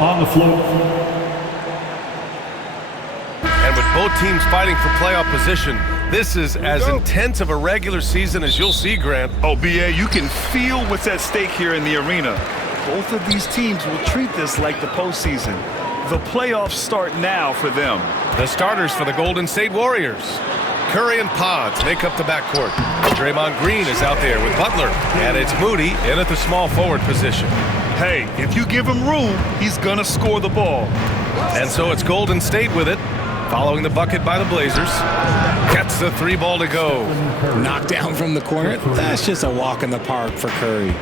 on the floor. And with both teams fighting for playoff position, this is as intense of a regular season as you'll see, Grant. Oh, B.A., you can feel what's at stake here in the arena. Both of these teams will treat this like the postseason. The playoffs start now for them. The starters for the Golden State Warriors. Curry and Pods make up the backcourt. Draymond Green is out there with Butler. And it's Moody in at the small forward position. Hey, if you give him room, he's gonna score the ball. And so it's Golden State with it, following the bucket by the Blazers. Gets the three ball to go. Knocked down from the corner. That's just a walk in the park for Curry.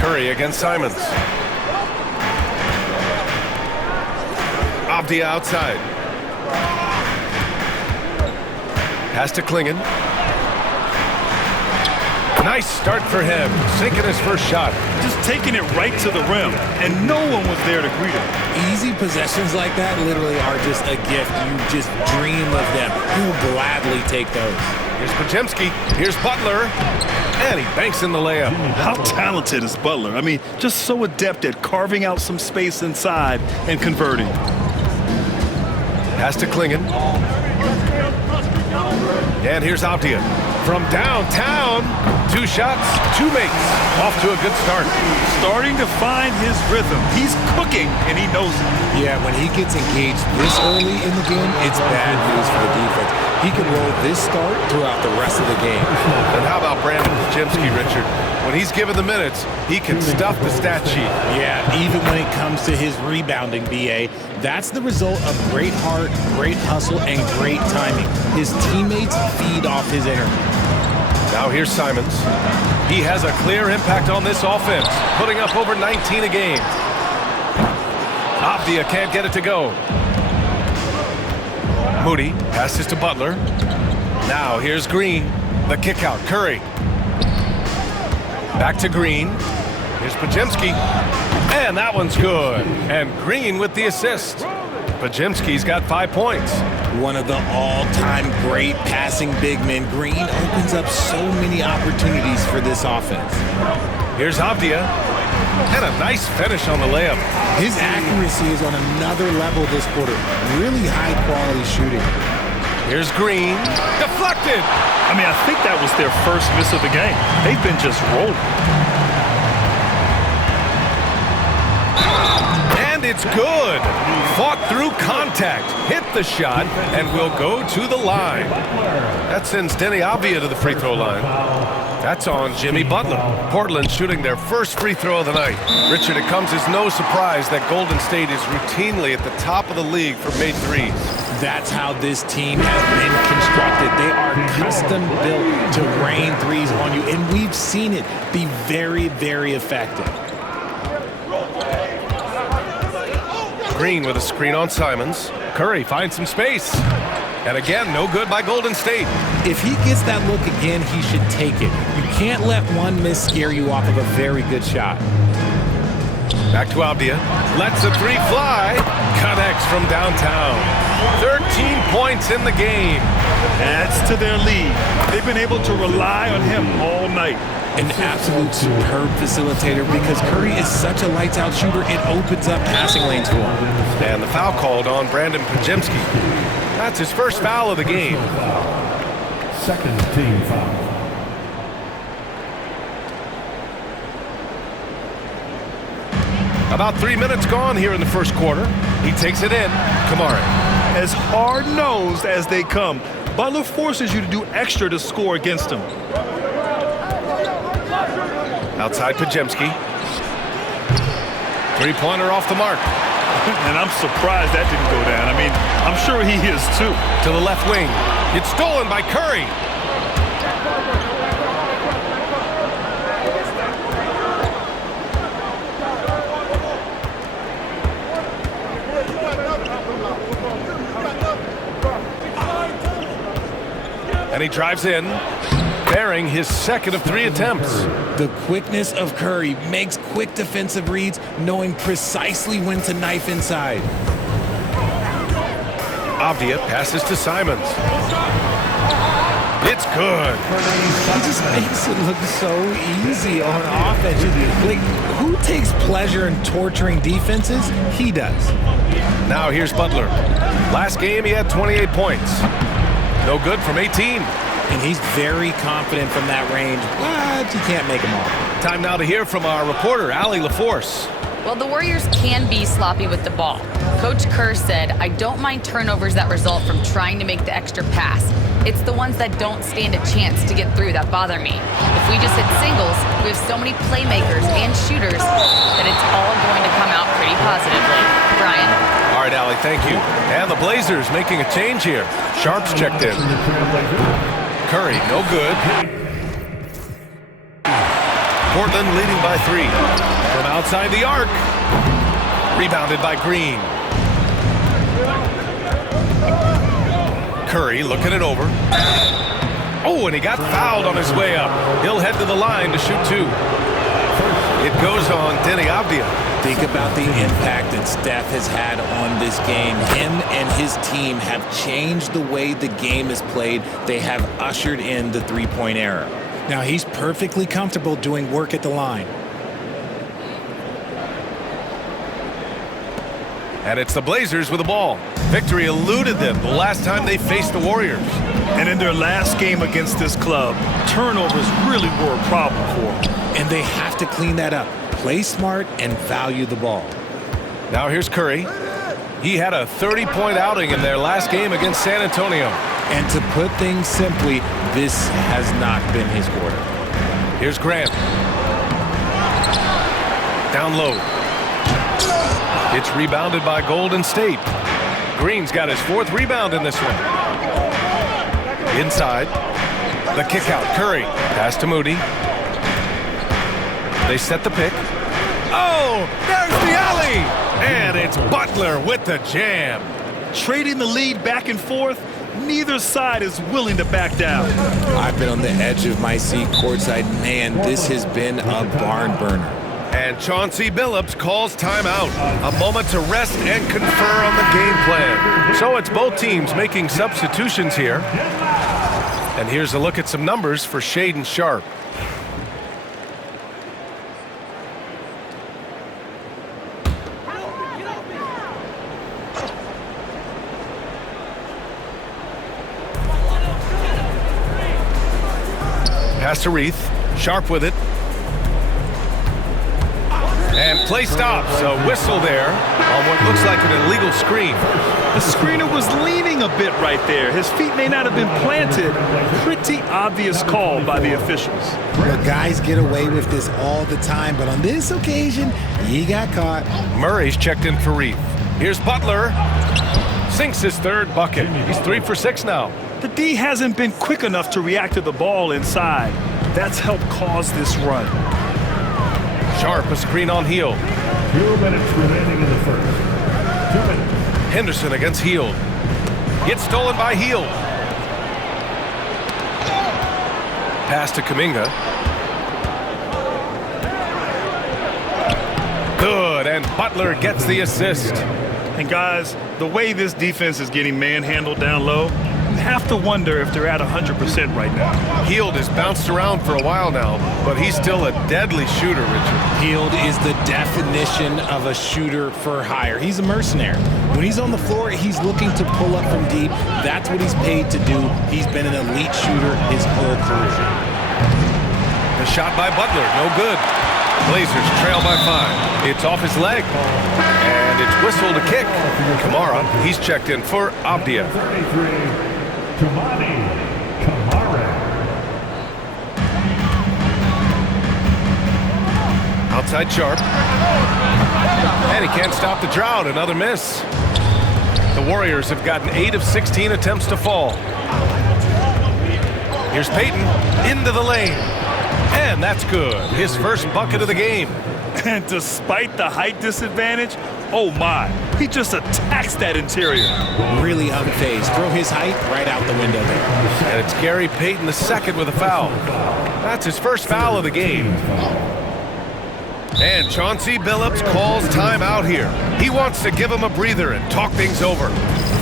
Curry against Simons. Avdia outside. Pass to Klingon. Nice start for him. Sinking his first shot. Just taking it right to the rim, and no one was there to greet him. Easy possessions like that literally are just a gift. You just dream of them. You'll gladly take those. Here's Podziemski. Here's Butler. And he banks in the layup. How talented is Butler? I mean, just so adept at carving out some space inside and converting. Pass to Klingon. And here's Avdia. From downtown, 2 shots, 2 makes. Off to a good start. Starting to find his rhythm. He's cooking, and he knows it. Yeah, when he gets engaged this early in the game, it's bad news for the defense. He can roll this start throughout the rest of the game. And how about Brandon Podziemski, Richard? When he's given the minutes, he can stuff the stat sheet. Yeah, even when it comes to his rebounding, B.A., that's the result of great heart, great hustle, and great timing. His teammates feed off his energy. Now here's Simons. He has a clear impact on this offense, putting up over 19 a game. Avdia can't get it to go. Moody passes to Butler. Now here's Green. The kick out. Curry. Back to Green. Here's Podziemski. And that one's good. And Green with the assist. Podziemski's got 5 points. One of the all-time great passing big men. Green opens up so many opportunities for this offense. Here's Avdia. And a nice finish on the layup. His accuracy is on another level this quarter. Really high-quality shooting. Here's Green. Deflected. I mean, I think that was their first miss of the game. They've been just rolling. And it's good. Fought through contact, hit the shot, and will go to the line. That sends Denny Avdia to the free throw line. That's on Jimmy Butler. Portland shooting their first free throw of the night. Richard, it comes as no surprise that Golden State is routinely at the top of the league for made threes. That's how this team has been constructed. They are custom built to rain threes on you, and we've seen it be very, very effective. Green with a screen on Simons. Curry finds some space. And again, no good by Golden State. If he gets that look again, he should take it. You can't let one miss scare you off of a very good shot. Back to Avdia. Lets the three fly. Connects from downtown. 13 points in the game. Adds to their lead. They've been able to rely on him all night. An absolute superb facilitator because Curry is such a lights-out shooter, it opens up passing lanes for him. And the foul called on Brandon Podziemski. That's his first foul of the game. Second team foul. About 3 minutes gone here in the first quarter. He takes it in. Kamari. As hard-nosed as they come, Butler forces you to do extra to score against him. Outside Podziemski. Three-pointer off the mark. And I'm surprised that didn't go down. I mean, I'm sure he is too. To the left wing. It's stolen by Curry. And he drives in, bearing his second of 3 attempts. The quickness of Curry makes quick defensive reads, knowing precisely when to knife inside. Avdia passes to Simons. It It's good. He just makes it look so easy on offense. Like, who takes pleasure in torturing defenses? He does. Now here's Butler. Last game, he had 28 points. No good from 18. And he's very confident from that range, but you can't make them all. Time now to hear from our reporter, Allie LaForce. Well, the Warriors can be sloppy with the ball. Coach Kerr said, I don't mind turnovers that result from trying to make the extra pass. It's the ones that don't stand a chance to get through that bother me. If we just hit singles, we have so many playmakers and shooters that it's all going to come out pretty positively. Brian. All right, Allie, thank you. And the Blazers making a change here. Sharp's checked in. Curry, no good. Portland leading by 3. From outside the arc. Rebounded by Green. Curry looking it over. Oh, and he got fouled on his way up. He'll head to the line to shoot 2. It goes on Denny Avdia. Think about the impact that Steph has had on this game. Him and his team have changed the way the game is played. They have ushered in the three-point era. Now he's perfectly comfortable doing work at the line. And it's the Blazers with the ball. Victory eluded them the last time they faced the Warriors. And in their last game against this club, turnovers really were a problem for them. And they have to clean that up. Play smart and value the ball. Now here's Curry. He had a 30-point outing in their last game against San Antonio. And to put things simply, this has not been his quarter. Here's Grant. Down low. It's rebounded by Golden State. Green's got his 4th rebound in this one. Inside. The kick out. Curry. Pass to Moody. They set the pick. Oh, there's the alley. And it's Butler with the jam. Trading the lead back and forth, neither side is willing to back down. I've been on the edge of my seat courtside. Man, this has been a barn burner. And Chauncey Billups calls timeout. A moment to rest and confer on the game plan. So it's both teams making substitutions here. And here's a look at some numbers for Shaedon Sharpe. Pass to Reith. Sharpe with it. And play stops. A whistle there on what looks like an illegal screen. The screener was leaning a bit right there. His feet may not have been planted. Pretty obvious call by the officials. Look, guys get away with this all the time, but on this occasion, he got caught. Murray's checked in for Reith. Here's Butler. Sinks his 3rd bucket. He's 3 for 6 now. The D hasn't been quick enough to react to the ball inside. That's helped cause this run. Sharpe, a screen on Hield. 2 minutes remaining in the first. 2 minutes. Henderson against Hield. Gets stolen by Hield. Pass to Kuminga. Good, and Butler gets the assist. And guys, the way this defense is getting manhandled down low, you have to wonder if they're at 100% right now. Hield has bounced around for a while now, but he's still a deadly shooter, Richard. Hield is the definition of a shooter for hire. He's a mercenary. When he's on the floor, he's looking to pull up from deep. That's what he's paid to do. He's been an elite shooter his whole career. The shot by Butler, no good. Blazers trail by 5. It's off his leg. And it's whistled a kick. Kamara, he's checked in for Avdia. 33, Toumani Camara. Outside Sharpe. And he can't stop the drought. Another miss. The Warriors have gotten 8 of 16 attempts to fall. Here's Payton into the lane. And that's good. His first bucket of the game. And despite the height disadvantage, oh my, he just attacks that interior. Really unfazed. Throw his height right out the window there. And it's Gary Payton II with a foul. That's his first foul of the game. And Chauncey Billups calls timeout here. He wants to give him a breather and talk things over.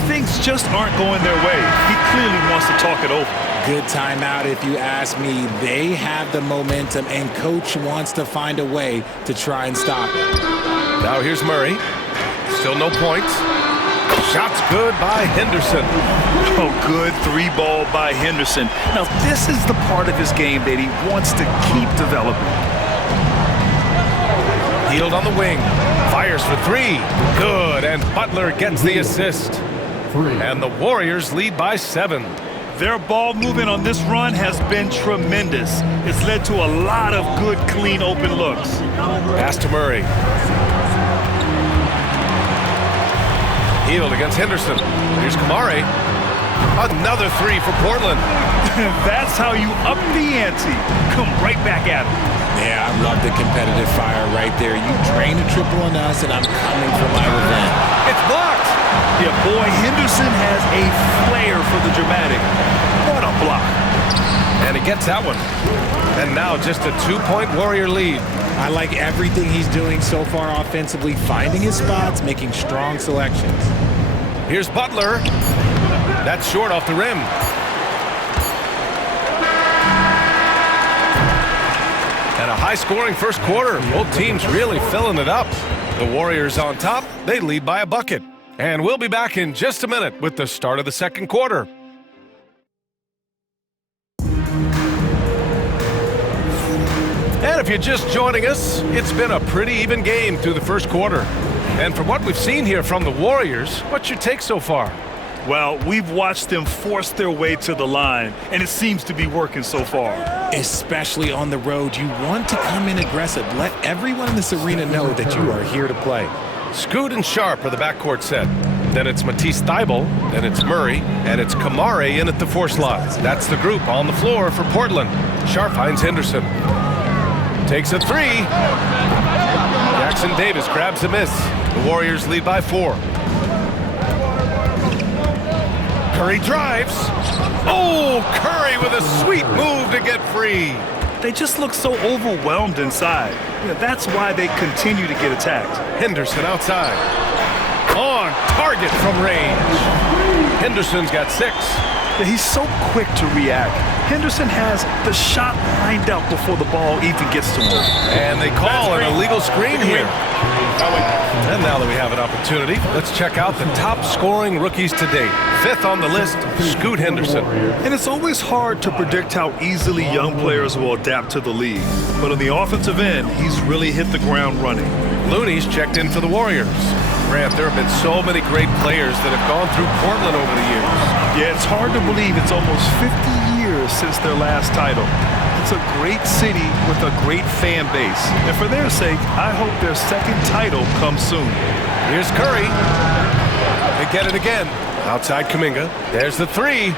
things just aren't going their way, he clearly wants to talk it over. Good timeout if you ask me. They have the momentum, and Coach wants to find a way to try and stop it. Now here's Murray. Still no points. Shot's good by Henderson. Oh, good three ball by Henderson. Now, this is the part of his game that he wants to keep developing. Hield on the wing. Fires for three. Good, and Butler gets the assist. And the Warriors lead by 7. Their ball movement on this run has been tremendous. It's led to a lot of good, clean, open looks. Pass to Murray. Hield against Henderson. Here's Kamari. Another three for Portland. That's how you up the ante. Come right back at him. Yeah, I love the competitive fire right there. You drain a triple on us, and I'm coming for my revenge. It's blocked. Yeah, boy, Henderson has a flair for the dramatic. What a block. And he gets that one. And now just a 2-point Warrior lead. I like everything he's doing so far offensively, finding his spots, making strong selections. Here's Butler. That's short off the rim. And a high-scoring first quarter. Both teams really filling it up. The Warriors on top. They lead by a bucket. And we'll be back in just a minute with the start of the second quarter. And if you're just joining us, it's been a pretty even game through the first quarter. And from what we've seen here from the Warriors, what's your take so far? Well, we've watched them force their way to the line, and it seems to be working so far. Especially on the road, you want to come in aggressive. Let everyone in this arena know that you are here to play. Scoot and Sharp are the backcourt set. Then it's Matisse Thybulle, then it's Murray, and it's Kamari in at the 4 slot. That's the group on the floor for Portland. Sharp finds Henderson. Takes a 3. Jackson Davis grabs a miss. The Warriors lead by 4. Curry drives. Oh, Curry with a sweet move to get free. They just look so overwhelmed inside. Yeah, that's why they continue to get attacked. Henderson outside. On target from range. Henderson's got 6. Yeah, he's so quick to react. Henderson has the shot lined up before the ball even gets to him. And they call an illegal screen here. And now that we have an opportunity, let's check out the top scoring rookies to date. 5th on the list, Scoot Henderson. And it's always hard to predict how easily young players will adapt to the league. But on the offensive end, he's really hit the ground running. Looney's checked in for the Warriors. Grant, there have been so many great players that have gone through Portland over the years. Yeah, it's hard to believe it's almost 50 years since their last title. It's a great city with a great fan base. And for their sake, I hope their second title comes soon. Here's Curry. They get it again. Outside Kuminga. There's the 3.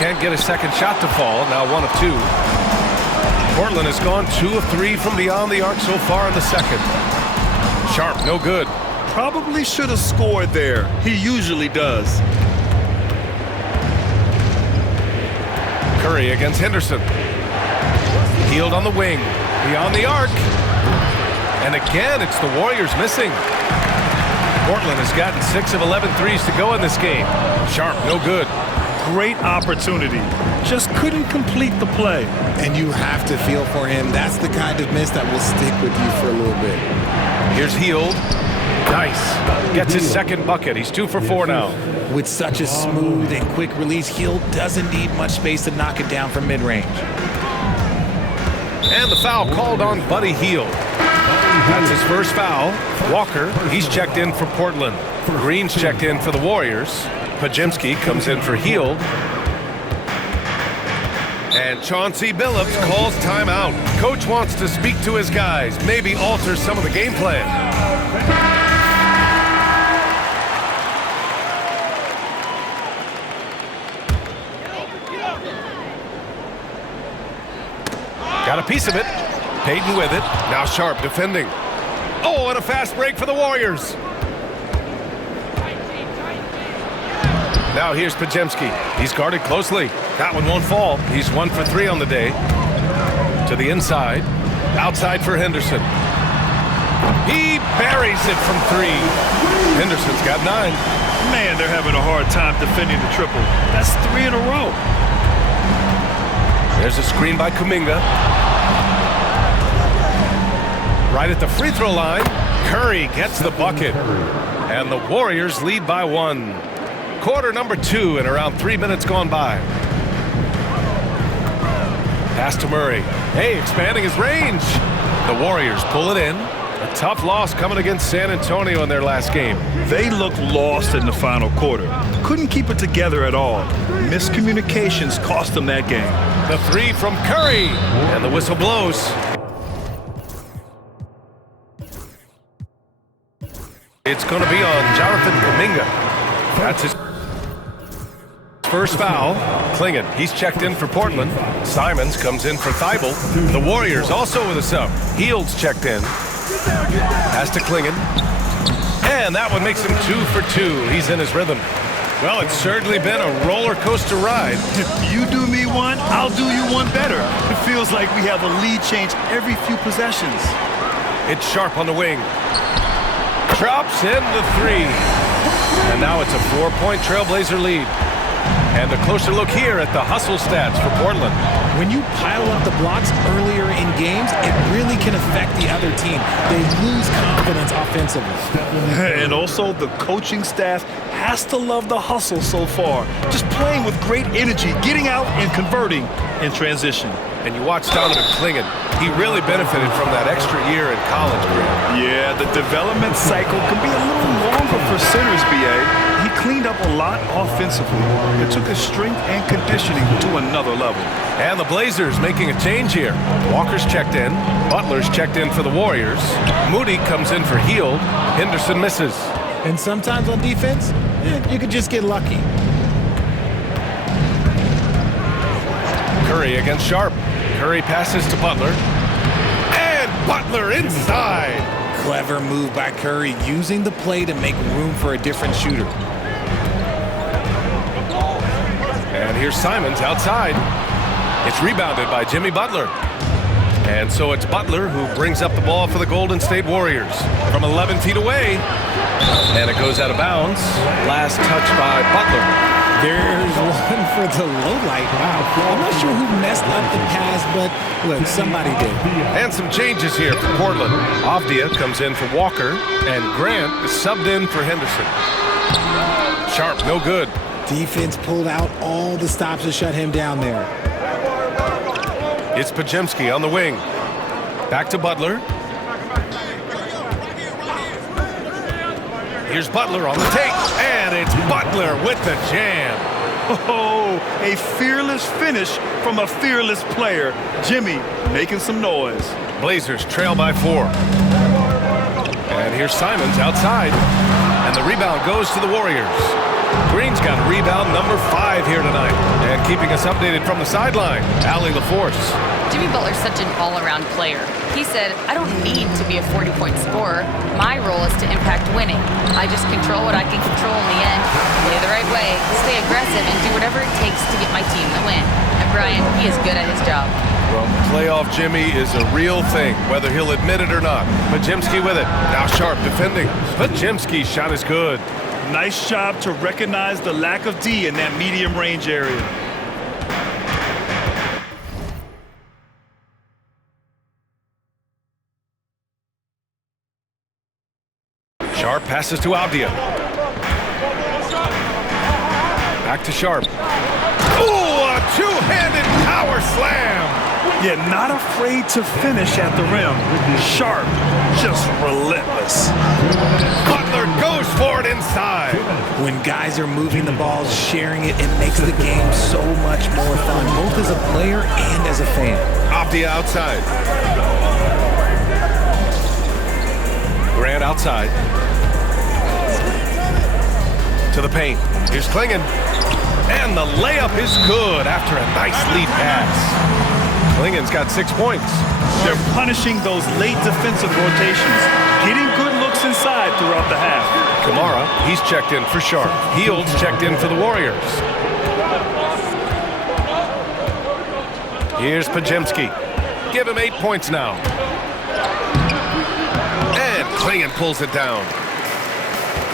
Can't get a second shot to fall. Now 1 of 2. Portland has gone 2 of 3 from beyond the arc so far in the second. Sharp, no good. Probably should have scored there. He usually does. Curry against Henderson. Hield on the wing. Beyond the arc. And again, it's the Warriors missing. Portland has gotten 6 of 11 threes to go in this game. Sharp, no good. Great opportunity. Just couldn't complete the play. And you have to feel for him. That's the kind of miss that will stick with you for a little bit. Here's Hield. Nice. Gets his second bucket. He's 2 for 4 now. With such a smooth and quick release, Hield doesn't need much space to knock it down from mid-range. And the foul called on Buddy Hield. That's his first foul. Walker, he's checked in for Portland. Green's checked in for the Warriors. Podziemski comes in for Hield. And Chauncey Billups calls timeout. Coach wants to speak to his guys, maybe alter some of the game plan. Got a piece of it. Payton with it. Now Sharp defending. Oh, and a fast break for the Warriors. Now here's Podziemski. He's guarded closely. That one won't fall. He's 1 for 3 on the day. To the inside. Outside for Henderson. He buries it from 3. Henderson's got 9. Man, they're having a hard time defending the triple. That's 3 in a row. There's a screen by Kuminga. Right at the free throw line, Curry gets the bucket. And the Warriors lead by 1. Quarter number 2 and around 3 minutes gone by. Pass to Murray. Hey, expanding his range. The Warriors pull it in. A tough loss coming against San Antonio in their last game. They looked lost in the final quarter. Couldn't keep it together at all. Miscommunications cost them that game. The 3 from Curry. And the whistle blows. It's going to be on Jonathan Kuminga. That's his first foul. Clingan, he's checked in for Portland. Simons comes in for Thibault. The Warriors also with a sub. Heald's checked in. Pass to Clingan. And that one makes him 2 for 2. He's in his rhythm. Well, it's certainly been a roller coaster ride. If you do me one, I'll do you one better. It feels like we have a lead change every few possessions. It's Sharp on the wing. Drops in the 3. And now it's a 4-point Trailblazer lead. And a closer look here at the hustle stats for Portland. When you pile up the blocks earlier in games, it really can affect the other team. They lose confidence offensively. And also, the coaching staff has to love the hustle so far. Just playing with great energy, getting out and converting in transition. And you watch Donovan Clingan. He really benefited from that extra year in college, Grant. Yeah, the development cycle can be a little longer for centers, B.A. He cleaned up a lot offensively. It took his strength and conditioning to another level. And the Blazers making a change here. Walker's checked in. Butler's checked in for the Warriors. Moody comes in for Hield. Henderson misses. And sometimes on defense, you could just get lucky. Curry against Sharp. Curry passes to Butler. And Butler inside. Clever move by Curry, using the play to make room for a different shooter. And here's Simons outside. It's rebounded by Jimmy Butler. And so it's Butler who brings up the ball for the Golden State Warriors from 11 feet away. And it goes out of bounds. Last touch by Butler. There's one for the low light. Wow. I'm not sure who messed up the pass, but look, somebody did. And some changes here for Portland. Avdia comes in for Walker, and Grant is subbed in for Henderson. Sharp, no good. Defense pulled out all the stops to shut him down there. It's Podziemski on the wing. Back to Butler. Here's Butler on the take, and it's Butler with the jam. Oh, a fearless finish from a fearless player. Jimmy making some noise. Blazers trail by 4. And here's Simons outside, and the rebound goes to the Warriors. Green's got rebound number 5 here tonight. And keeping us updated from the sideline, Allie LaForce. Jimmy Butler's such an all-around player. He said, I don't need to be a 40-point scorer. My role is to impact winning. I just control what I can control in the end, play the right way, stay aggressive, and do whatever it takes to get my team the win. And Brian, he is good at his job. Well, playoff Jimmy is a real thing, whether he'll admit it or not. Podziemski with it. Now Sharp defending. Podziemski's shot is good. Nice job to recognize the lack of D in that medium range area. Sharp passes to Avdia. Back to Sharp. Oh, a two-handed power slam. Yeah, not afraid to finish at the rim. Sharp, just relentless. Butler goes for it inside. When guys are moving the ball, sharing it, it makes the game so much more fun, both as a player and as a fan. Avdia outside. Grant outside. To the paint. Here's Clingan. And the layup is good after a nice lead pass. Clingan's got 6 points. They're punishing those late defensive rotations, getting good looks inside throughout the half. Kamara, he's checked in for Sharp. Heald's checked in for the Warriors. Here's Podziemski. Give him 8 points now. And Clingan pulls it down.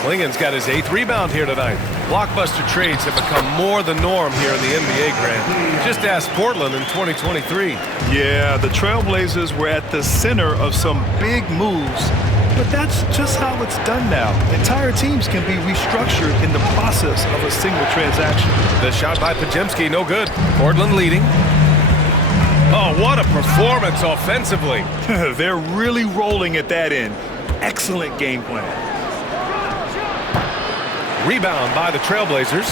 Klingen's got his 8th rebound here tonight. Blockbuster trades have become more the norm here in the NBA, Grant. Just ask Portland in 2023. Yeah, the Trailblazers were at the center of some big moves, but that's just how it's done now. Entire teams can be restructured in the process of a single transaction. The shot by Podziemski, no good. Portland leading. Oh, what a performance offensively. They're really rolling at that end. Excellent game plan. Rebound by the Trailblazers.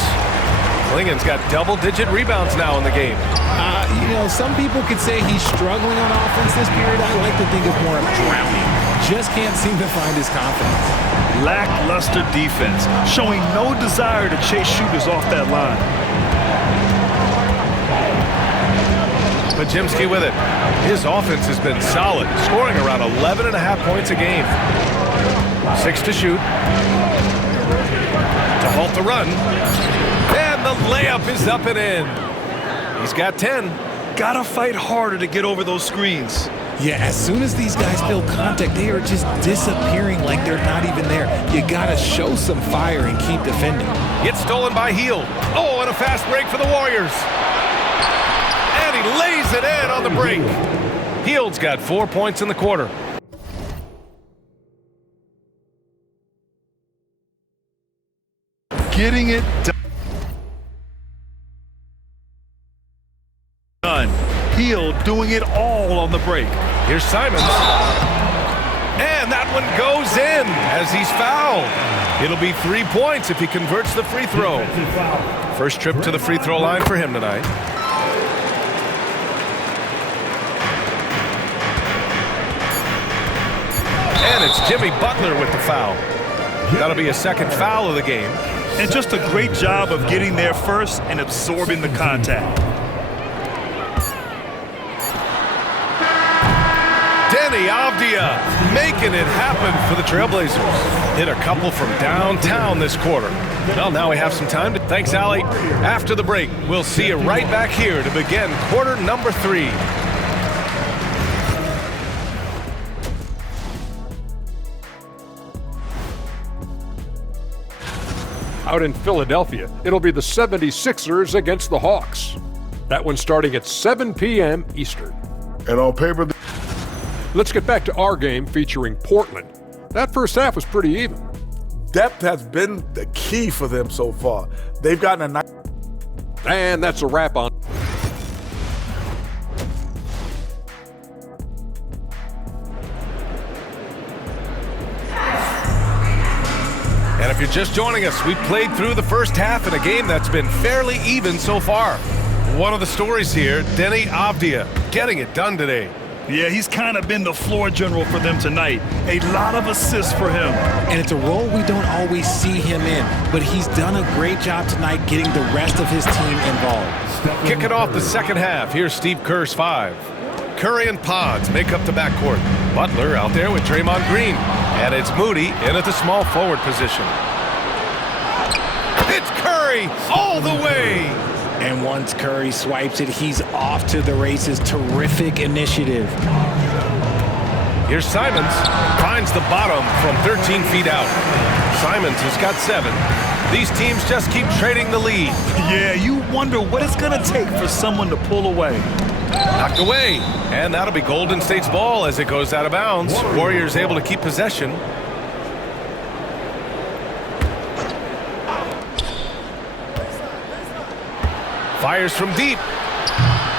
Klingen's got double-digit rebounds now in the game. You know, some people could say he's struggling on offense this period. I like to think of more of drowning. Just can't seem to find his confidence. Lackluster defense, showing no desire to chase shooters off that line. Podziemski with it. His offense has been solid, scoring around 11.5 points a game. 6 to shoot. To halt the run. And the layup is up and in. He's got 10. Gotta fight harder to get over those screens. Yeah, as soon as these guys feel contact, they are just disappearing like they're not even there. You gotta show some fire and keep defending. Gets stolen by Hield. Oh, and a fast break for the Warriors. And he lays it in on the break. Hield's got 4 points in the quarter. Getting it done. Hield doing it all on the break. Here's Simons. And that one goes in as he's fouled. It'll be 3 points if he converts the free throw. First trip to the free throw line for him tonight. And it's Jimmy Butler with the foul. That'll be a second foul of the game. And just a great job of getting there first and absorbing the contact. Deni Avdija making it happen for the Trailblazers. Hit a couple from downtown this quarter. Well, now we have some time to... Thanks, Allie. After the break, we'll see you right back here to begin quarter number 3. Out in Philadelphia, it'll be the 76ers against the Hawks. That one starting at 7 p.m. Eastern. And on paper, Let's get back to our game featuring Portland. That first half was pretty even. Depth has been the key for them so far. They've gotten a nice... And that's a wrap on. And if you're just joining us, we played through the first half in a game that's been fairly even so far. One of the stories here, Deni Avdija, getting it done today. Yeah, he's kind of been the floor general for them tonight. A lot of assists for him. And it's a role we don't always see him in, but he's done a great job tonight getting the rest of his team involved. Kicking off the second half, here's Steve Kerr's 5. Curry and Pods make up the backcourt. Butler out there with Draymond Green. And it's Moody in at the small forward position. It's Curry all the way. And once Curry swipes it, he's off to the races. Terrific initiative. Here's Simons. Finds the bottom from 13 feet out. Simons has got 7. These teams just keep trading the lead. Yeah, you wonder what it's going to take for someone to pull away. Knocked away. And that'll be Golden State's ball as it goes out of bounds. Warriors able to keep possession. Fires from deep.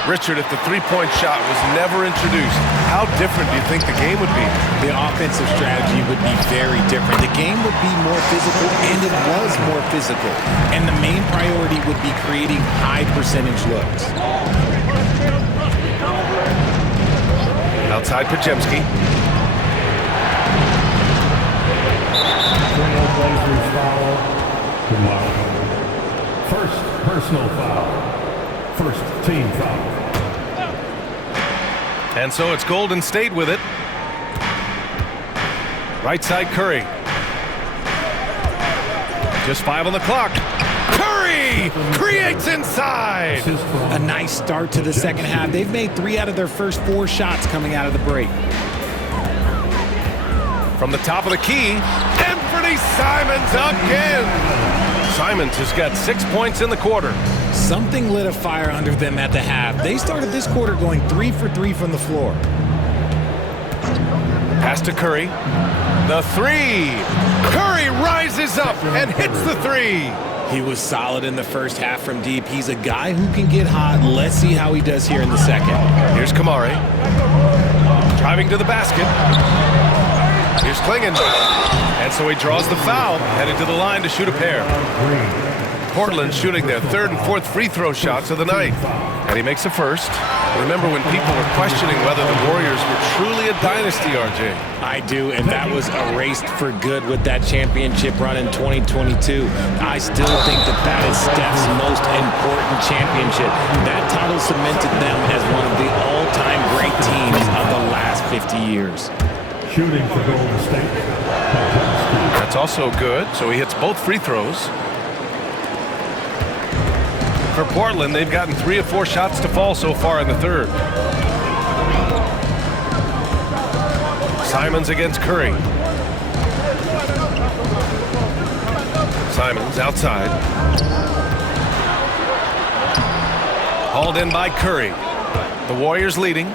Richard, if the three-point shot was never introduced, how different do you think the game would be? The offensive strategy would be very different. The game would be more physical, and it was more physical. And the main priority would be creating high-percentage looks. Outside Podziemski. Trailblazers foul. Tomorrow. First personal foul. First team foul. And so it's Golden State with it. Right side Curry. Just 5 on the clock. Curry creates inside. A nice start to the second half. They've made 3 out of their first 4 shots coming out of the break. From the top of the key, Anthony Simons again. Simons has got 6 points in the quarter. Something lit a fire under them at the half. They started this quarter going 3 for 3 from the floor. Pass to Curry. The three. Curry rises up and hits the three. He was solid in the first half from deep. He's a guy who can get hot. Let's see how he does here in the second. Here's Kamari. Driving to the basket. Here's Clingan. And so he draws the foul, headed to the line to shoot a pair. Portland shooting their third and fourth free throw shots of the night. And he makes the first. Remember when people were questioning whether the Warriors were truly a dynasty, RJ? I do, and that was erased for good with that championship run in 2022. I still think that is Steph's most important championship. That title cemented them as one of the all-time great teams of the last 50 years. Shooting for Golden State. That's also good, so he hits both free throws. For Portland, they've gotten 3 of 4 shots to fall so far in the third. Simons against Curry. Simons outside. Hauled in by Curry. The Warriors leading.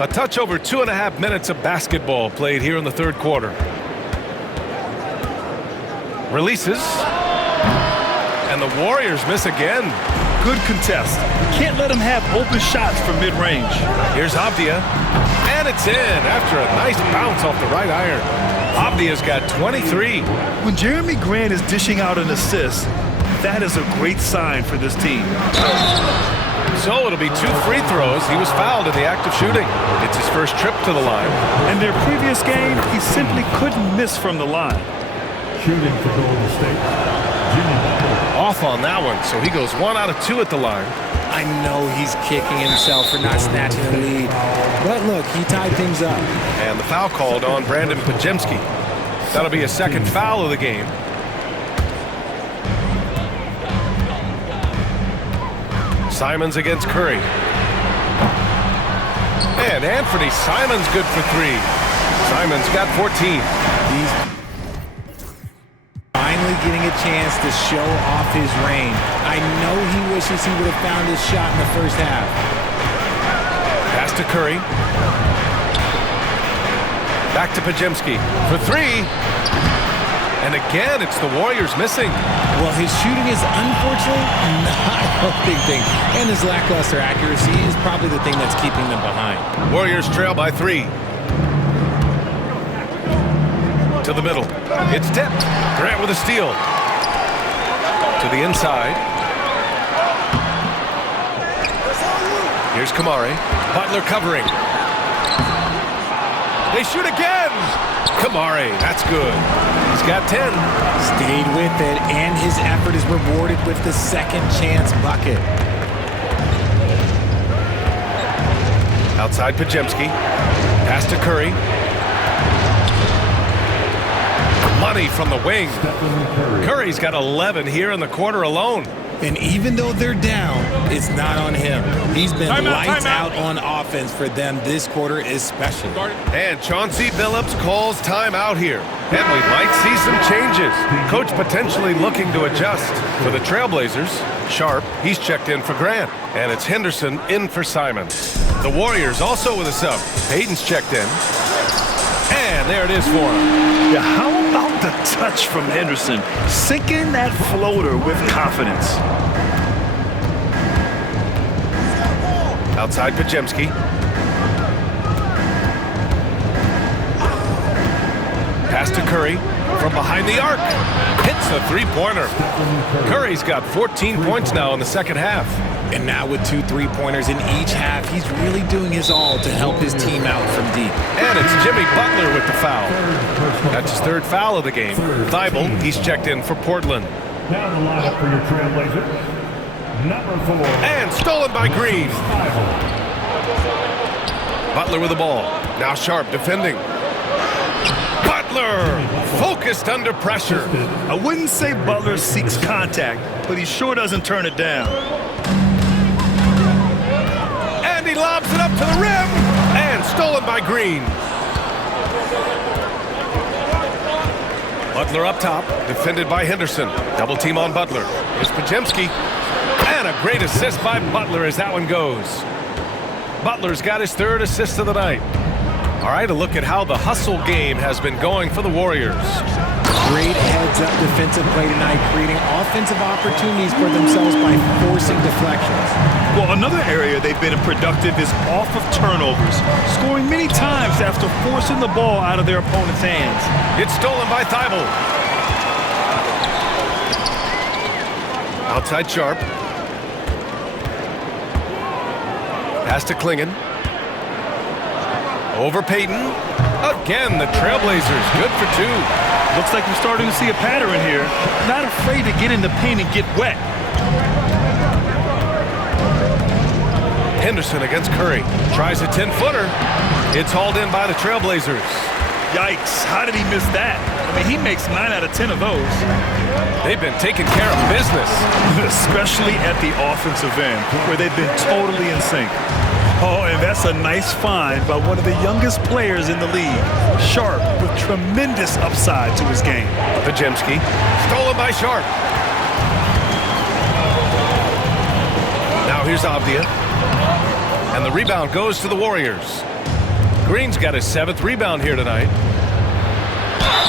A touch over 2.5 minutes of basketball played here in the third quarter. Releases. And the Warriors miss again. Good contest. You can't let him have open shots from mid-range. Here's Avdia. And it's in after a nice bounce off the right iron. Avdia's got 23. When Jeremy Grant is dishing out an assist, that is a great sign for this team. So it'll be 2 free throws. He was fouled in the act of shooting. It's his first trip to the line. In their previous game, he simply couldn't miss from the line. Shooting for Golden State. Jimmy Butler. Off on that one, so he goes 1 out of 2 at the line. I know he's kicking himself for not snatching the lead. But look, he tied things up. And the foul called on Brandon Podziemski. That'll be a second foul of the game. Simons against Curry. And Anthony Simons good for 3. Simons got 14. He's finally getting a chance to show off his range. I know he wishes he would have found his shot in the first half. Pass to Curry. Back to Podziemski for 3. And again, it's the Warriors missing. Well, his shooting is unfortunately not a big thing. And his lackluster accuracy is probably the thing that's keeping them behind. Warriors trail by 3. To the middle. It's tipped. Grant with a steal. To the inside. Here's Kamari. Butler covering. They shoot again. Kamari, that's good. He's got 10. Stayed with it, and his effort is rewarded with the second chance bucket. Outside Podziemski. Pass to Curry. Money from the wing. Curry's got 11 here in the quarter alone. And even though they're down, it's not on him. He's been lights out on offense for them this quarter especially. And Chauncey Billups calls timeout here. And we might see some changes. Coach potentially looking to adjust. For the Trailblazers, Sharp, he's checked in for Grant. And it's Henderson in for Simons. The Warriors also with a sub. Payton's checked in. And there it is for him. Yeah, how about the touch from Henderson? Sinking that floater with confidence. Outside Podziemski. Pass to Curry from behind the arc. Hits a 3-pointer. Curry's got 14 points now in the second half. And now with 2 3-pointers in each half, he's really doing his all to help his team out from deep. And it's Jimmy Butler with the foul. That's his 3rd foul of the game. Thibault, he's checked in for Portland. Now the lineup for your Trailblazers. Number 4. And stolen by Green. Butler with the ball. Now Sharp defending. Butler focused under pressure. I wouldn't say Butler seeks contact, but he sure doesn't turn it down. lobs it up to the rim, and stolen by Green. Butler up top, defended by Henderson. Double team on Butler. Here's Podziemski. And a great assist by Butler as that one goes. Butler's got his third assist of the night. All right, a look at how the hustle game has been going for the Warriors. Great heads-up defensive play tonight, creating offensive opportunities for themselves by forcing deflections. Well, another area they've been productive is off of turnovers, scoring many times after forcing the ball out of their opponent's hands. It's stolen by Thibault. Outside Sharp. Pass to Klingon. Over Payton. Again, the Trailblazers, good for two. Looks like we're starting to see a pattern here. Not afraid to get in the paint and get wet. Henderson against Curry. Tries a 10-footer. It's hauled in by the Trailblazers. Yikes, how did he miss that? I mean, he makes 9 out of 10 of those. They've been taking care of business. Especially at the offensive end, where they've been totally in sync. Oh, and that's a nice find by one of the youngest players in the league. Sharp, with tremendous upside to his game. Podziemski, stolen by Sharp. Now here's Avdia. And the rebound goes to the Warriors. Green's got his 7th rebound here tonight.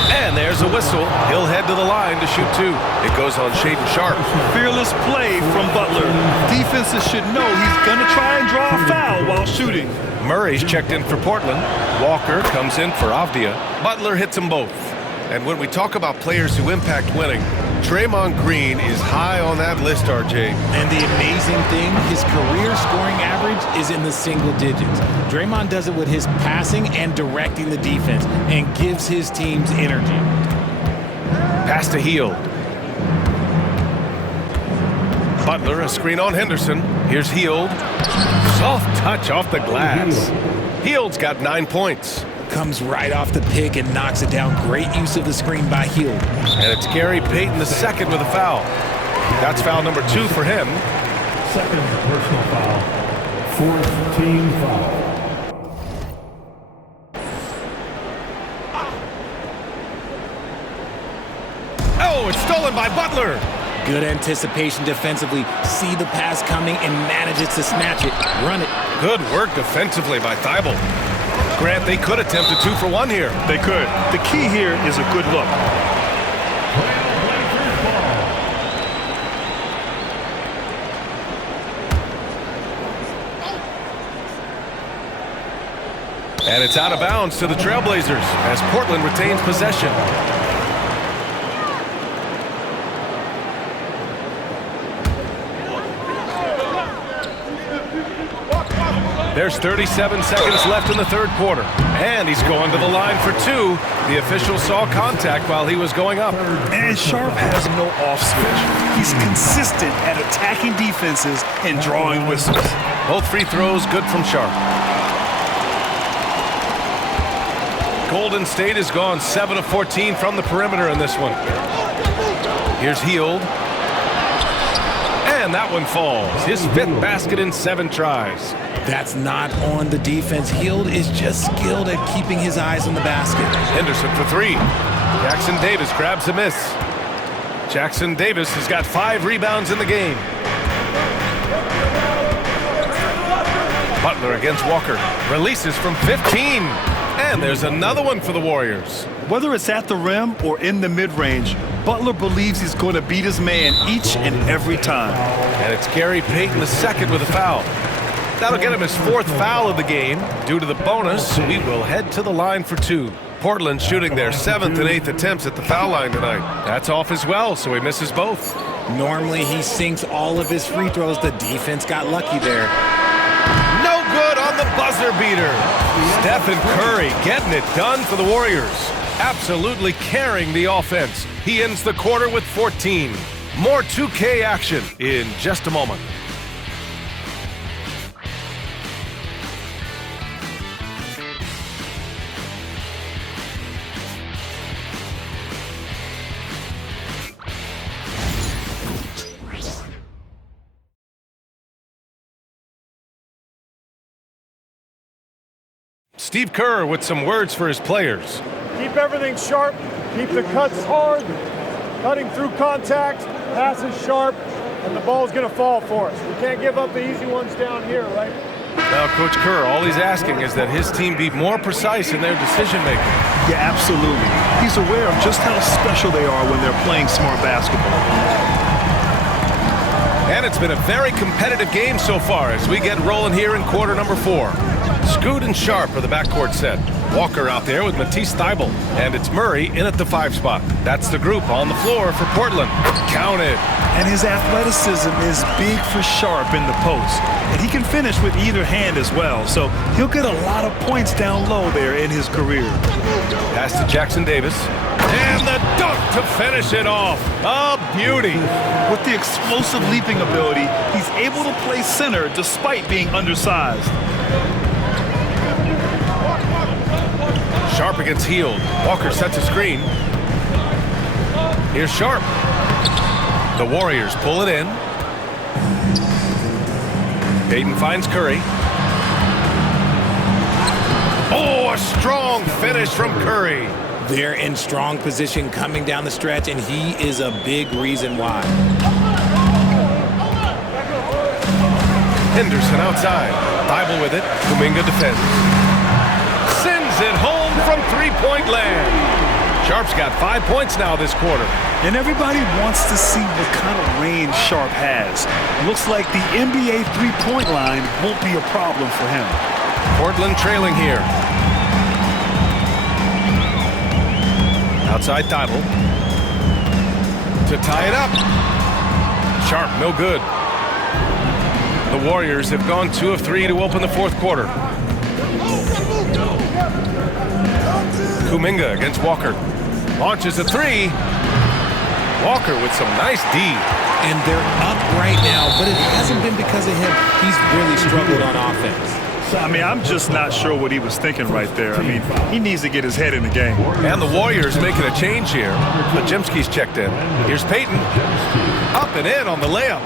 And there's a whistle. He'll head to the line to shoot 2. It goes on Shaedon Sharp. Fearless play from Butler. Defenses should know he's going to try and draw a foul while shooting. Murray's checked in for Portland. Walker comes in for Avdia. Butler hits them both. And when we talk about players who impact winning, Draymond Green is high on that list, RJ. And the amazing thing, his career scoring average is in the single digits. Draymond does it with his passing and directing the defense and gives his teams energy. Pass to Hield. Butler, a screen on Henderson. Here's Hield. Soft touch off the glass. Hield's got 9 points. Comes right off the pick and knocks it down. Great use of the screen by Hield. And it's Gary Payton II with a foul. That's foul number 2 for him. Second personal foul. 4th team foul. Oh, it's stolen by Butler. Good anticipation defensively. See the pass coming and manages to snatch it. Run it. Good work defensively by Thibault. Grant, they could attempt a 2 for 1 here. They could. The key here is a good look. And it's out of bounds to the Trailblazers as Portland retains possession. There's 37 seconds left in the 3rd quarter. And he's going to the line for 2. The official saw contact while he was going up. And Sharp has no off switch. He's consistent at attacking defenses and drawing whistles. Both free throws good from Sharp. Golden State has gone 7 of 14 from the perimeter in this one. Here's Hield. And that one falls. His 5th basket in 7 tries. That's not on the defense. Hield is just skilled at keeping his eyes on the basket. Henderson for 3. Jackson Davis grabs a miss. Jackson Davis has got 5 rebounds in the game. Butler against Walker. Releases from 15. And there's another one for the Warriors. Whether it's at the rim or in the mid-range, Butler believes he's going to beat his man each and every time. And it's Gary Payton II with a foul. That'll get him his 4th foul of the game. Due to the bonus, we will head to the line for 2. Portland shooting their 7th and 8th attempts at the foul line tonight. That's off as well, so he misses both. Normally he sinks all of his free throws. The defense got lucky there. No good on the buzzer beater. Stephen Curry getting it done for the Warriors. Absolutely carrying the offense. He ends the quarter with 14. More 2K action in just a moment. Steve Kerr with some words for his players. Keep everything sharp, keep the cuts hard, cutting through contact, passes sharp, and the ball's going to fall for us. We can't give up the easy ones down here, right? Now, Coach Kerr, all he's asking is that his team be more precise in their decision-making. Yeah, absolutely. He's aware of just how special they are when they're playing smart basketball. And it's been a very competitive game so far as we get rolling here in quarter number 4. Scoot and Sharp are the backcourt set. Walker out there with Matisse Thybulle. And it's Murray in at the 5 spot. That's the group on the floor for Portland. Counted. And his athleticism is big for Sharp in the post. And he can finish with either hand as well. So he'll get a lot of points down low there in his career. Pass to Jackson Davis. And the dunk to finish it off. A beauty. With the explosive leaping ability, he's able to play center despite being undersized. Sharp against Hield. Walker sets a screen. Here's Sharp. The Warriors pull it in. Payton finds Curry. Oh, a strong finish from Curry. They're in strong position coming down the stretch, and he is a big reason why. Henderson outside. Thybulle with it. Kuminga defends. Sends it home from three-point land. Sharp's got 5 points now this quarter. And everybody wants to see what kind of range Sharp has. Looks like the NBA three-point line won't be a problem for him. Portland trailing here. Outside Thybulle. To tie it up. Sharp, no good. The Warriors have gone 2 of 3 to open the fourth quarter. Kuminga against Walker. Launches a 3. Walker with some nice D. And they're up right now, but it hasn't been because of him. He's really struggled on offense. I mean, I'm just not sure what he was thinking right there. I mean, he needs to get his head in the game. And the Warriors making a change here. Podziemski's checked in. Here's Payton. Up and in on the layup.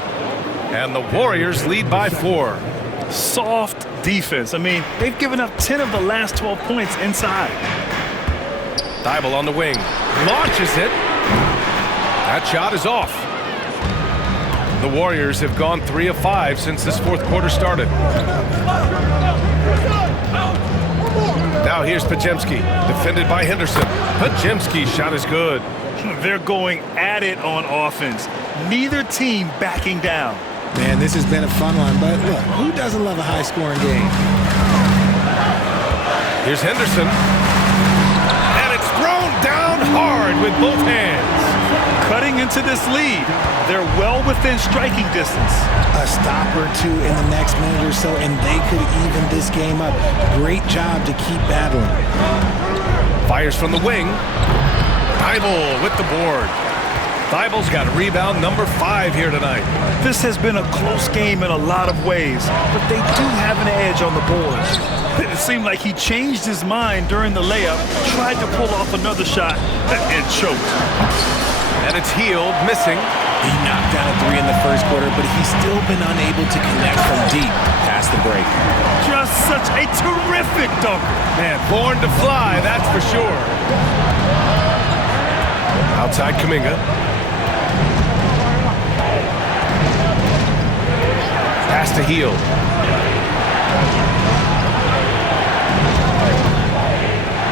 And the Warriors lead by 4. Soft defense. I mean, they've given up 10 of the last 12 points inside. Thybulle on the wing. Launches it. That shot is off. The Warriors have gone 3 of 5 since this fourth quarter started. Now here's Podziemski, defended by Henderson. Podziemski's shot is good. They're going at it on offense. Neither team backing down. Man, this has been a fun one, but look, who doesn't love a high-scoring game? Here's Henderson. And it's thrown down hard with both hands. Cutting into this lead. They're well within striking distance. A stop or two in the next minute or so, and they could even this game up. Great job to keep battling. Fires from the wing. Thybulle with the board. Thybulle's got rebound number 5 here tonight. This has been a close game in a lot of ways, but they do have an edge on the board. It seemed like he changed his mind during the layup, tried to pull off another shot, and choked. And it's Hield missing. He knocked down a 3 in the first quarter, but he's still been unable to connect from deep past the break. Just such a terrific dunker. Man, born to fly, that's for sure. Outside Kuminga. Pass to Hield.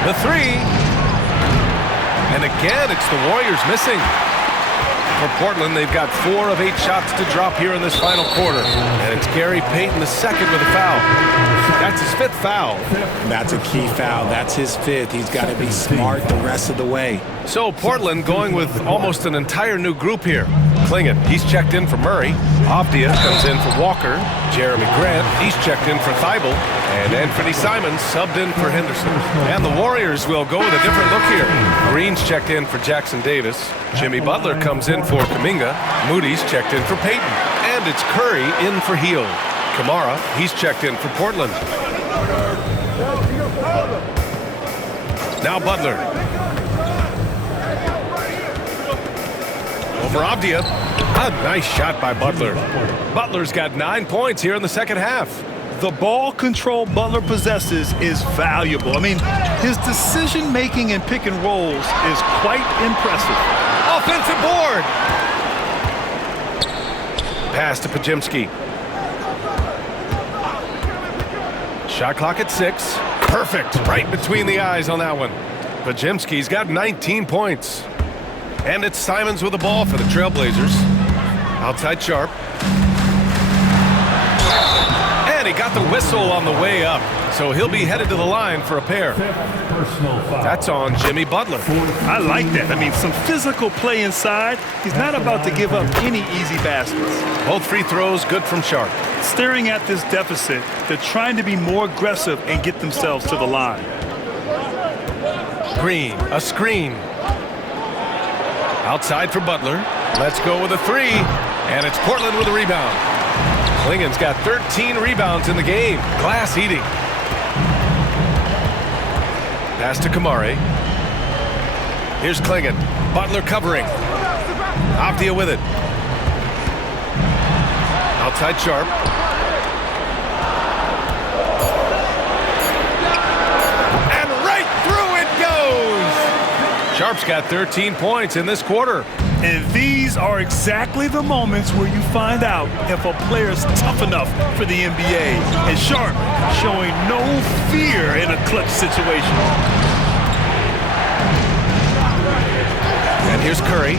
The 3. And again, it's the Warriors missing. For Portland, they've got 4 of 8 shots to drop here in this final quarter. And it's Gary Payton the second with a foul. That's his 5th foul. That's a key foul. That's his 5th. He's got to be smart the rest of the way. So Portland going with almost an entire new group here. Clingan, he's checked in for Murray. Avdia comes in for Walker. Jeremy Grant, he's checked in for Thybulle. And Anthony Simons subbed in for Henderson. And the Warriors will go with a different look here. Green's checked in for Jackson Davis. Jimmy Butler comes in for Kuminga. Moody's checked in for Payton. And it's Curry in for Hield. Kamara, he's checked in for Portland. Now Butler. Over Avdia. A nice shot by Butler. Butler's got 9 points here in the second half. The ball control Butler possesses is valuable. I mean, his decision-making in pick and rolls is quite impressive. Offensive board. Pass to Podziemski. Shot clock at 6. Perfect. Right between the eyes on that one. Podziemski's got 19 points. And it's Simons with the ball for the Trailblazers. Outside Sharp. And he got the whistle on the way up. So he'll be headed to the line for a pair. That's on Jimmy Butler. I like that. I mean, some physical play inside. He's not about to give up any easy baskets. Both free throws good from Sharp. Staring at this deficit, they're trying to be more aggressive and get themselves to the line. Green, a screen. Outside for Butler. Let's go with a 3. And it's Portland with a rebound. Klingen's got 13 rebounds in the game. Glass eating. Pass to Kamari. Here's Klingen. Butler covering. Avdia with it. Outside Sharp. And right through it goes! Sharp's got 13 points in this quarter. And these are exactly the moments where you find out if a player's tough enough for the NBA. And Sharp showing no fear in a clutch situation. And here's Curry.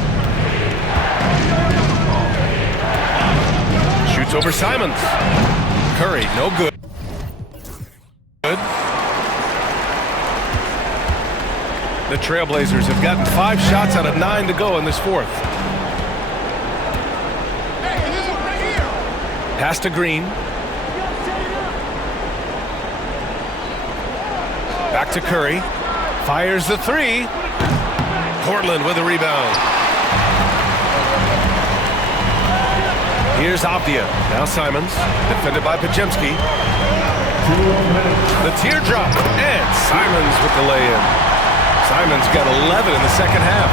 Shoots over Simons. Curry, no good. The Trailblazers have gotten 5 shots out of 9 to go in this fourth. Pass to Green. Back to Curry. Fires the 3. Portland with a rebound. Here's Avdia. Now Simons. Defended by Podziemski. The teardrop. And Simons with the lay-in. Simons got 11 in the second half.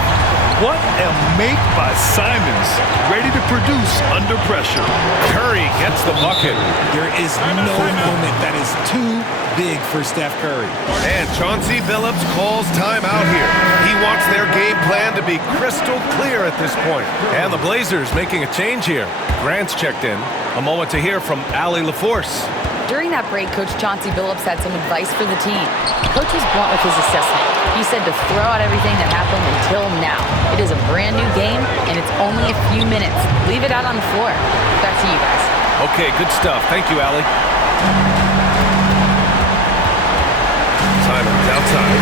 What a make by Simons, ready to produce under pressure. Curry gets the bucket. There is no moment that is too big for Steph Curry. And Chauncey Billups calls time out here. He wants their game plan to be crystal clear at this point. And the Blazers making a change here. Grant's checked in. A moment to hear from Allie LaForce. During that break, Coach Chauncey Billups had some advice for the team. Coach was blunt with his assessment. He said to throw out everything that happened until now. It is a brand new game, and it's only a few minutes. Leave it out on the floor. Back to you guys. Okay, good stuff. Thank you, Allie. Simons outside.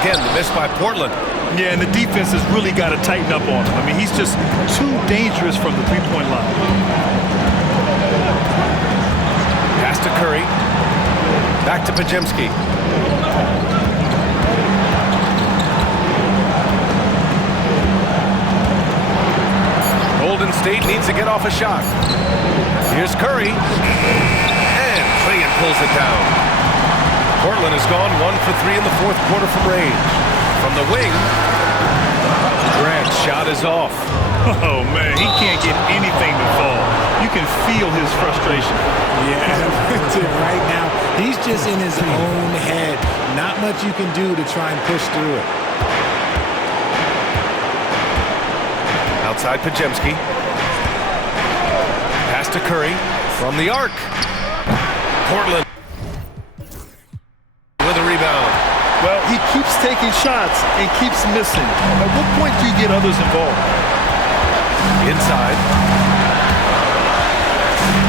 Again, the miss by Portland. Yeah, and the defense has really got to tighten up on him. I mean, he's just too dangerous from the three-point line. Pass to Curry. Back to Podziemski. Golden State needs to get off a shot. Here's Curry. And Klingen pulls it down. Portland has gone 1 for 3 in the fourth quarter from range. From the wing, Grant's shot is off. Oh, man, he can't get anything to fall. You can feel his frustration. Yeah, right now, he's just in his own head. Not much you can do to try and push through it. Outside Podziemski. Pass to Curry from the arc. Portland with a rebound. Well, he keeps taking shots and keeps missing. At what point do you get others involved? Inside.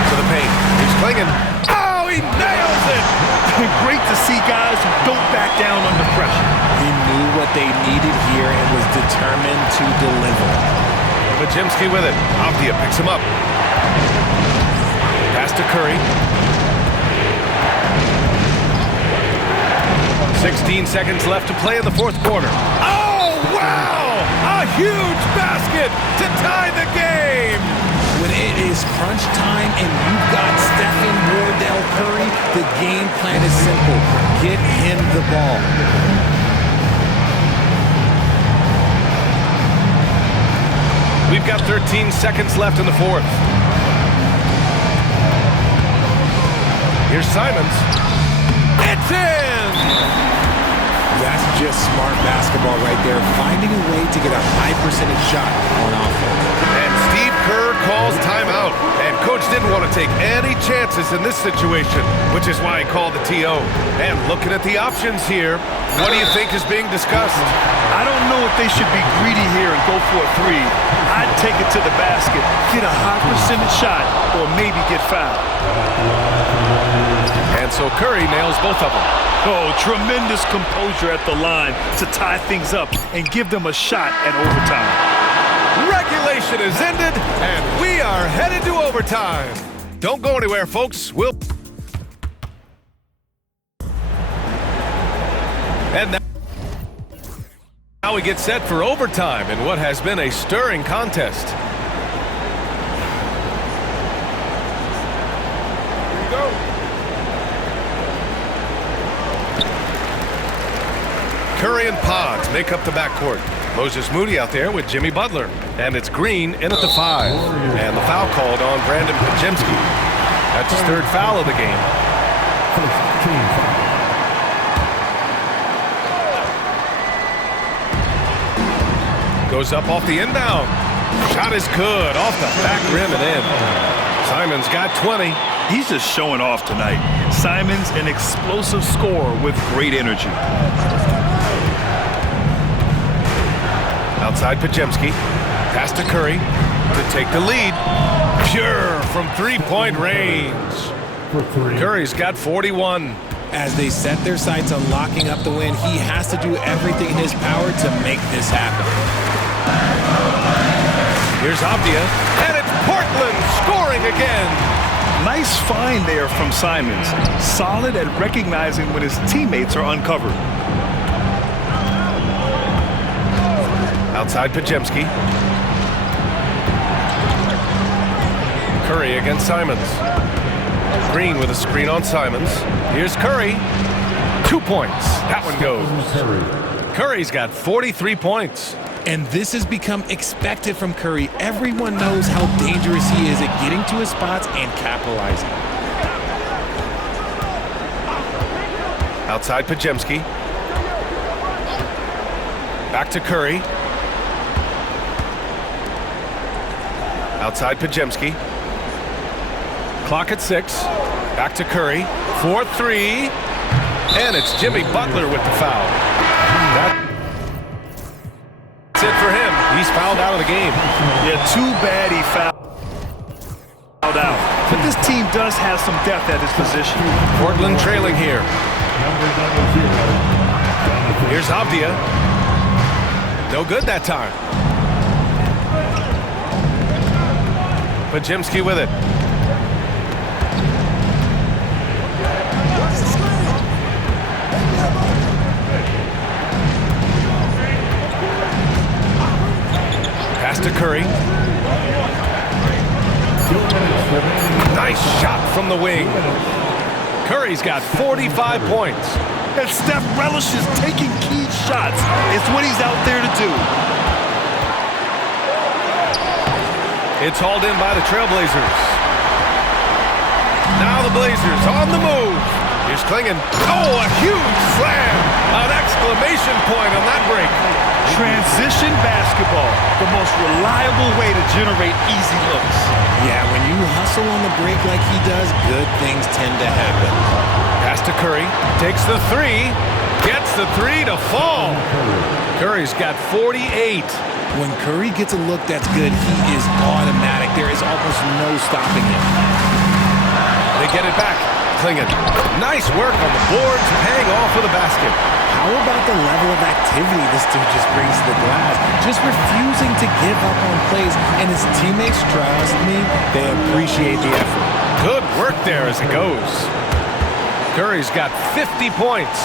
To the paint. He's Klingen. Oh, he nails it! Great to see guys who don't back down under pressure. He knew what they needed here and was determined to deliver. Podziemski with it. Avdia picks him up. Pass to Curry. 16 seconds left to play in the fourth quarter. Oh, wow! A huge basket to tie the game! When it is crunch time and you've got Stephen Wardell Curry, the game plan is simple. Get him the ball. We've got 13 seconds left in the fourth. Here's Simons. It's in! That's just smart basketball right there, finding a way to get a high percentage shot on offense. And Steve Kerr calls timeout. And Coach didn't want to take any chances in this situation, which is why he called the TO. And looking at the options here, what do you think is being discussed? I don't know if they should be greedy here and go for a three. I'd take it to the basket, get a high percentage shot, or maybe get fouled. And so Curry nails both of them. Oh, tremendous composure at the line to tie things up and give them a shot at overtime. Regulation is ended, and we are headed to overtime. Don't go anywhere, folks. And now we get set for overtime in what has been a stirring contest. Here we go. Curry and Pods make up the backcourt. Moses Moody out there with Jimmy Butler. And it's Green in at the 5. And the foul called on Brandon Podziemski. That's his third foul of the game. Goes up off the inbound. Shot is good. Off the back rim and in. Simons got 20. He's just showing off tonight. Simons, an explosive scorer with great energy. Outside Podziemski. Pass to Curry to take the lead. Pure from three-point range. Curry's got 41. As they set their sights on locking up the win, he has to do everything in his power to make this happen. Here's Avdia, and it's Portland scoring again. Nice find there from Simons. Solid at recognizing when his teammates are uncovered. Outside Podziemski. Curry against Simons. Green with a screen on Simons. Here's Curry. 2 points. That one goes. Curry's got 43 points. And this has become expected from Curry. Everyone knows how dangerous he is at getting to his spots and capitalizing. Outside Podziemski. Back to Curry. Outside Podziemski. Clock at 6. Back to Curry. 4-3. And it's Jimmy Butler with the foul. That's it for him. He's fouled out of the game. Yeah, too bad he fouled out. But this team does have some depth at his position. Portland trailing here. Here's Avdia. No good that time. Podziemski with it. Pass to Curry. Nice shot from the wing. Curry's got 45 points. And Steph relishes taking key shots. It's what he's out there to do. It's hauled in by the Trailblazers. Now the Blazers on the move. Here's Klingon. Oh, a huge slam. An exclamation point on that break. Transition basketball, the most reliable way to generate easy looks. Yeah, when you hustle on the break like he does, good things tend to happen. Pass to Curry. Takes the 3. Gets the 3 to fall. Curry's got 48. When Curry gets a look that's good, he is automatic. There is almost no stopping him. They get it back. Klingon. Nice work on the boards, paying off with a basket. How about the level of activity this dude just brings to the glass? Just refusing to give up on plays, and his teammates, trust me, they appreciate the effort. Good work there as it goes. Curry's got 50 points.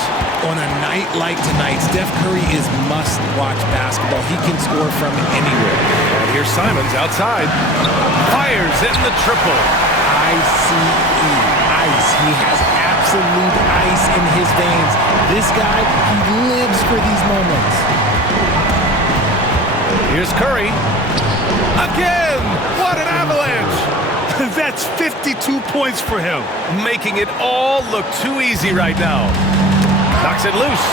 On a night like tonight, Steph Curry is must-watch basketball. He can score from anywhere. And here's Simons outside. Fires in the triple. ICE. Ice. He has absolute ice in his veins. This guy, he lives for these moments. Here's Curry. Again! What an avalanche! That's 52 points for him. Making it all look too easy right now. Knocks it loose.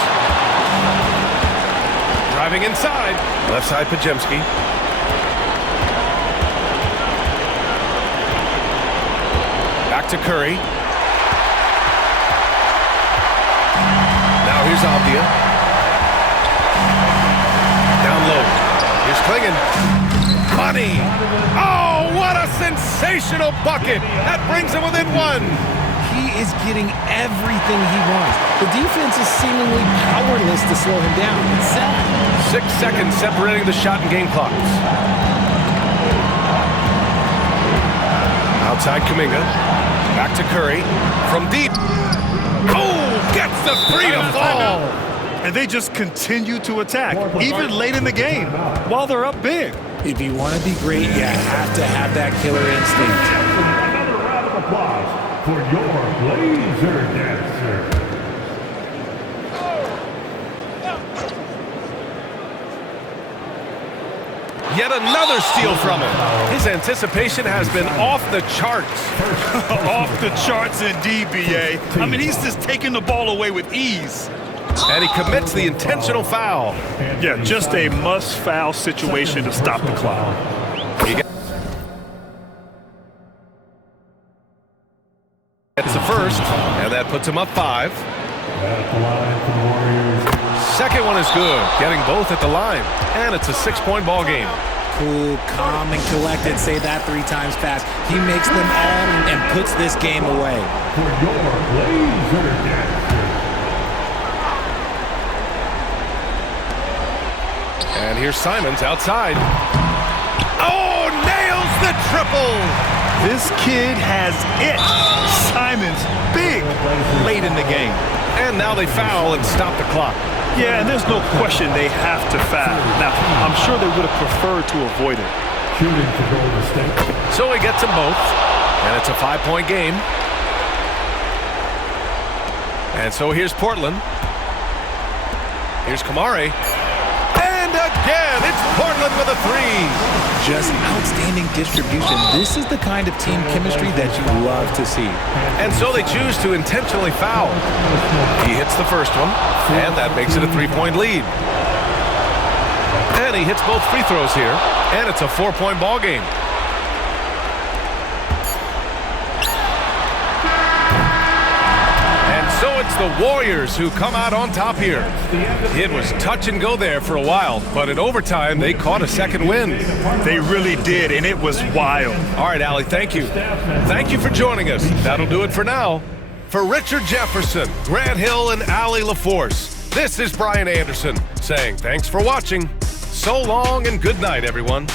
Driving inside. Left side, Podziemski. Back to Curry. Now here's Avdia. Down low. Here's Klingon. Money! Oh, what a sensational bucket! That brings him within one. He is getting everything he wants. The defense is seemingly powerless to slow him down. It's sad. 6 seconds separating the shot and game clocks. Outside Kuminga. Back to Curry. From deep. Oh, gets the three to fall. And they just continue to attack, even late in the game, while they're up big. If you want to be great, you have to have that killer instinct. Another round of applause for your Blazer dancer. Yet another steal from him. His anticipation has been off the charts. Off the charts indeed, B.A. I mean, he's just taking the ball away with ease. And he commits the intentional foul. Yeah, just a must-foul situation to stop the clock. It's the first, and that puts him up 5. At the line for the Warriors. Second one is good, getting both at the line. And it's a 6-point ball game. Cool, calm, and collected. Say that 3 times fast. He makes them all and puts this game away. For your Blazer dancer. And here's Simons outside. Oh, nails the triple! This kid has it. Simons, big, late in the game. And now they foul and stop the clock. Yeah, and there's no question they have to foul. Now, I'm sure they would have preferred to avoid it. Shooting for Golden State. So he gets them both, and it's a 5-point game. And so here's Portland. Here's Kamari. And again, it's Portland with a 3. Just outstanding distribution. This is the kind of team chemistry that you love to see. And so they choose to intentionally foul. He hits the first one, and that makes it a 3-point lead. And he hits both free throws here, and it's a 4-point ball game. And so it's the Warriors who come out on top here. It was touch and go there for a while, but in overtime, they caught a second win. They really did, and it was wild. All right, Allie, thank you. Thank you for joining us. That'll do it for now. For Richard Jefferson, Grant Hill, and Allie LaForce, this is Brian Anderson saying thanks for watching. So long and good night, everyone.